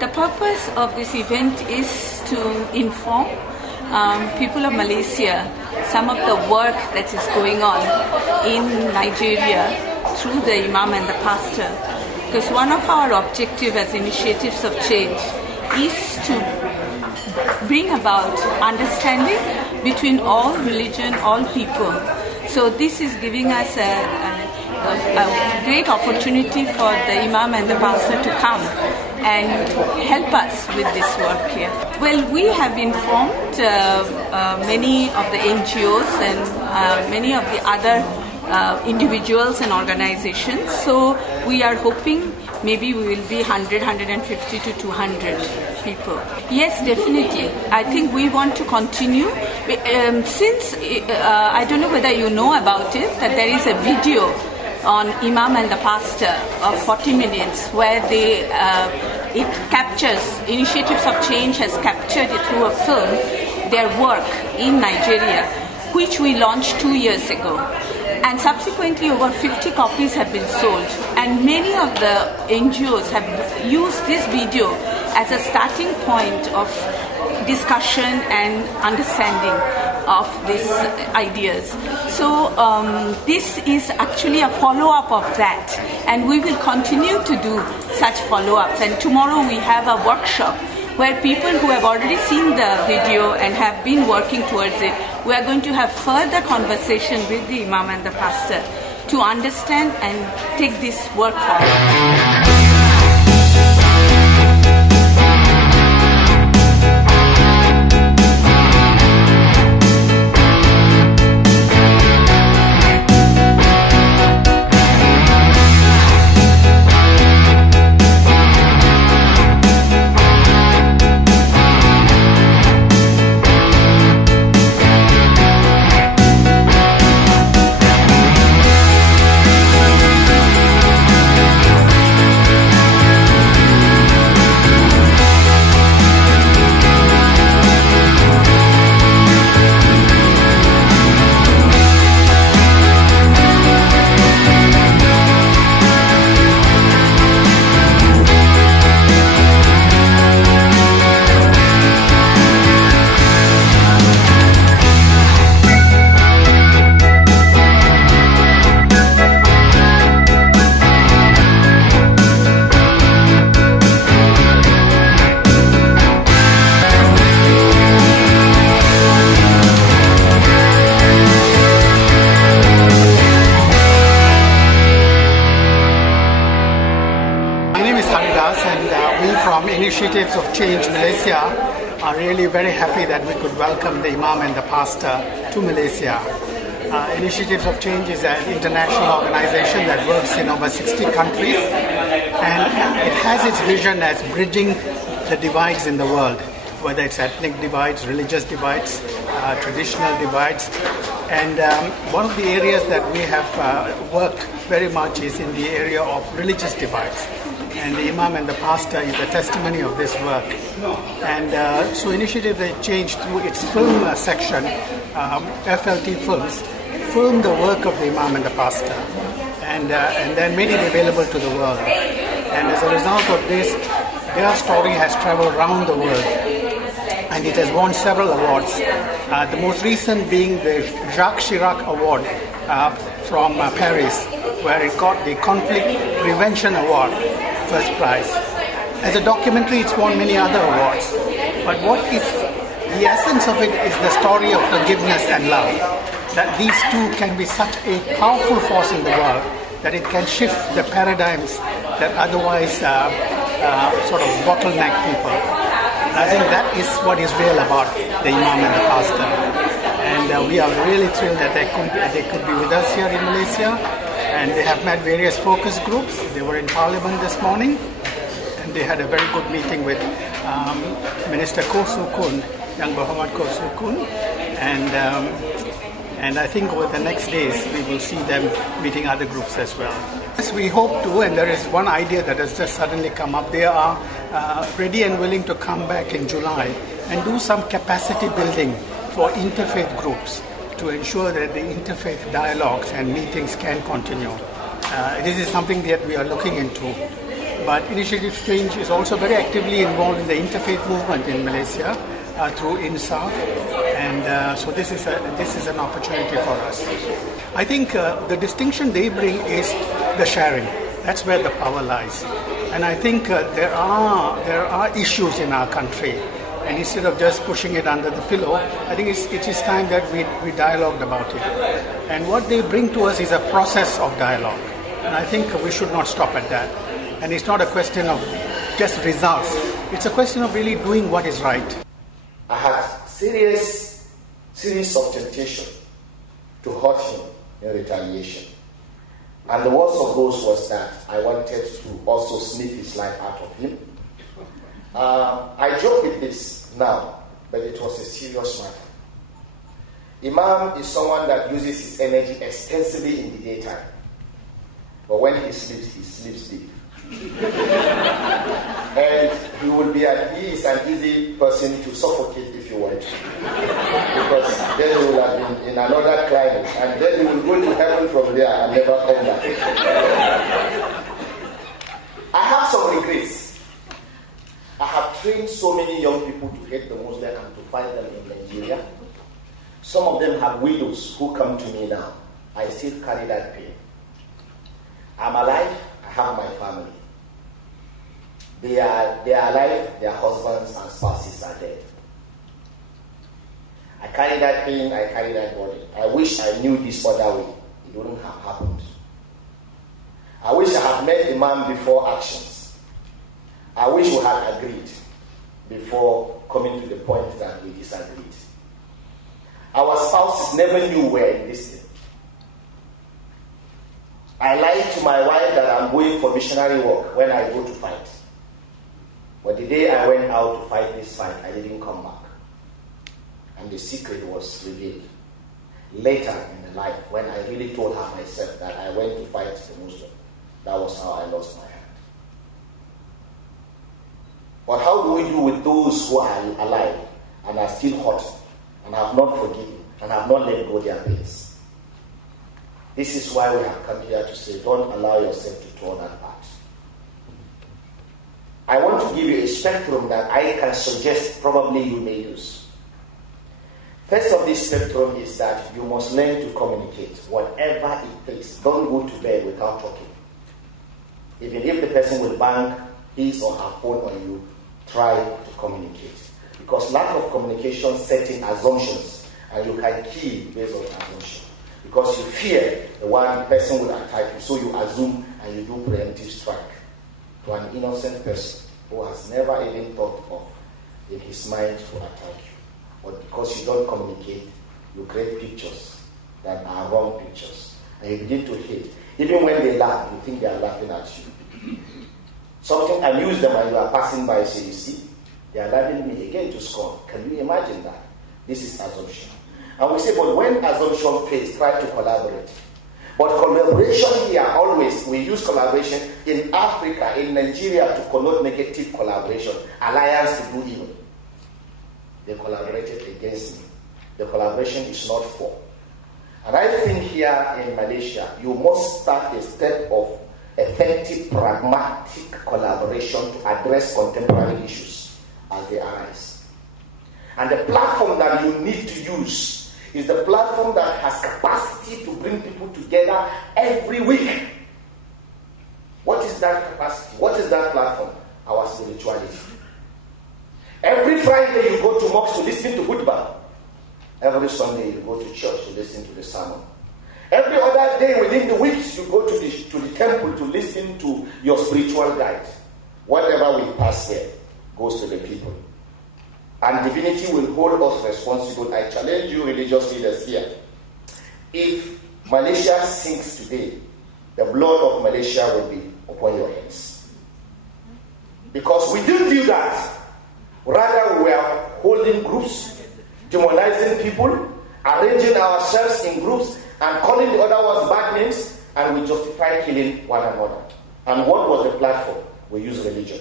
The purpose of this event is to inform people of Malaysia some of the work that is going on in Nigeria through the Imam and the Pastor. Because one of our objectives as initiatives of change is to bring about understanding between all religion, all people. So this is giving us a great opportunity for the Imam and the Pastor to come and help us with this work here. Well, we have informed many of the NGOs and many of the other individuals and organizations. So we are hoping maybe we will be 100, 150 to 200 people. Yes, definitely. I think we want to continue. Since, I don't know whether you know about it, that there is a video on Imam and the Pastor of 40 minutes where it captures, Initiatives of Change has captured it through a film, their work in Nigeria, which we launched 2 years ago. And subsequently over 50 copies have been sold, and many of the NGOs have used this video as a starting point of discussion and understanding of these ideas. So this is actually a follow-up of that, and we will continue to do such follow-ups. And tomorrow we have a workshop where people who have already seen the video and have been working towards it, we are going to have further conversation with the Imam and the Pastor to understand and take this work forward. From Initiatives of Change Malaysia are really very happy that we could welcome the Imam and the Pastor to Malaysia. Initiatives of Change is an international organization that works in over 60 countries, and it has its vision as bridging the divides in the world, whether it's ethnic divides, religious divides, traditional divides. And one of the areas that we have worked very much is in the area of religious divides. And the Imam and the Pastor is a testimony of this work. And so Initiative of Change, through its film section, FLT Films, filmed the work of the Imam and the Pastor and then made it available to the world. And as a result of this, their story has traveled around the world, and it has won several awards. The most recent being the Jacques Chirac Award from Paris, where it got the Conflict Prevention Award, first prize. As a documentary, it's won many other awards. But what is the essence of it is the story of forgiveness and love. That these two can be such a powerful force in the world that it can shift the paradigms that otherwise sort of bottleneck people. I think that is what is real about the Imam and the Pastor. And we are really thrilled that they could be with us here in Malaysia. And they have met various focus groups. They were in Parliament this morning, and they had a very good meeting with Minister Koh Su Kun, Yang Muhammad Koh Su Kun, and I think over the next days we will see them meeting other groups as well. Yes, we hope to, and there is one idea that has just suddenly come up. They are ready and willing to come back in July and do some capacity building for interfaith groups, to ensure that the interfaith dialogues and meetings can continue. This is something that we are looking into. But Initiative to Change is also very actively involved in the interfaith movement in Malaysia through INSAF, and so this is an opportunity for us. I think the distinction they bring is the sharing. That's where the power lies. And I think there are issues in our country, and instead of just pushing it under the pillow, I think it is time that we dialogued about it. And what they bring to us is a process of dialogue, and I think we should not stop at that. And it's not a question of just results. It's a question of really doing what is right. I had series of temptation to hurt him in retaliation. And the worst of those was that I wanted to also sniff his life out of him. I joke with this now, but it was a serious matter. Imam is someone that uses his energy extensively in the daytime. But when he sleeps deep. And he is an easy person to suffocate if you want to. Because then he will have been in another climate, and then he will go to heaven from there and never come back. I have some regrets. I have trained so many young people to hate the Muslim and to fight them in Nigeria. Some of them have widows who come to me now. I still carry that pain. I'm alive, I have my family. They are alive, their husbands and spouses are dead. I carry that pain, I carry that body. I wish I knew this other way. It wouldn't have happened. I wish I had met the man before actions. I wish we had agreed before coming to the point that we disagreed. Our spouses never knew we were in this thing. I lied to my wife that I'm going for missionary work when I go to fight. But the day I went out to fight this fight, I didn't come back. And the secret was revealed. Later in life, when I really told her myself that I went to fight the Muslim, that was how I lost my hand. But how do we do with those who are alive and are still hurt and have not forgiven and have not let go their pains? This is why we have come here to say, don't allow yourself to turn apart. I want to give you a spectrum that I can suggest probably you may use. First of this spectrum is that you must learn to communicate, whatever it takes. Don't go to bed without talking. Even if the person will bang his or her phone on you, try to communicate. Because lack of communication sets in assumptions, and you can kill based on assumption. Because you fear the one person will attack you, so you assume and you do preemptive strike to an innocent person who has never even thought of in his mind to attack you. But because you don't communicate, you create pictures that are wrong pictures. And you begin to hate. Even when they laugh, you think they are laughing at you. Something amuse them and you are passing by, say, you see, they are laughing me again to scorn. Can you imagine that? This is assumption. And we say, but when assumption fails, try to collaborate. But collaboration here, always, we use collaboration in Africa, in Nigeria, to connote negative collaboration, alliance to do evil. They collaborated against me. The collaboration is not for. And I think here in Malaysia, you must start a step of effective, pragmatic collaboration to address contemporary issues as they arise. And the platform that you need to use is the platform that has capacity to bring people together every week. What is that capacity? What is that platform? Our spirituality. Every Friday you go to mosque to listen to khutbah. Every Sunday you go to church to listen to the sermon. Every other day within the weeks you go to the temple to listen to your spiritual guide. Whatever we pass there goes to the people. And divinity will hold us responsible. I challenge you religious leaders here. If Malaysia sinks today, the blood of Malaysia will be upon your heads. Because we didn't do that. Rather, we are holding groups, demonizing people, arranging ourselves in groups, and calling the other ones bad names, and we justify killing one another. And what was the platform? We use religion.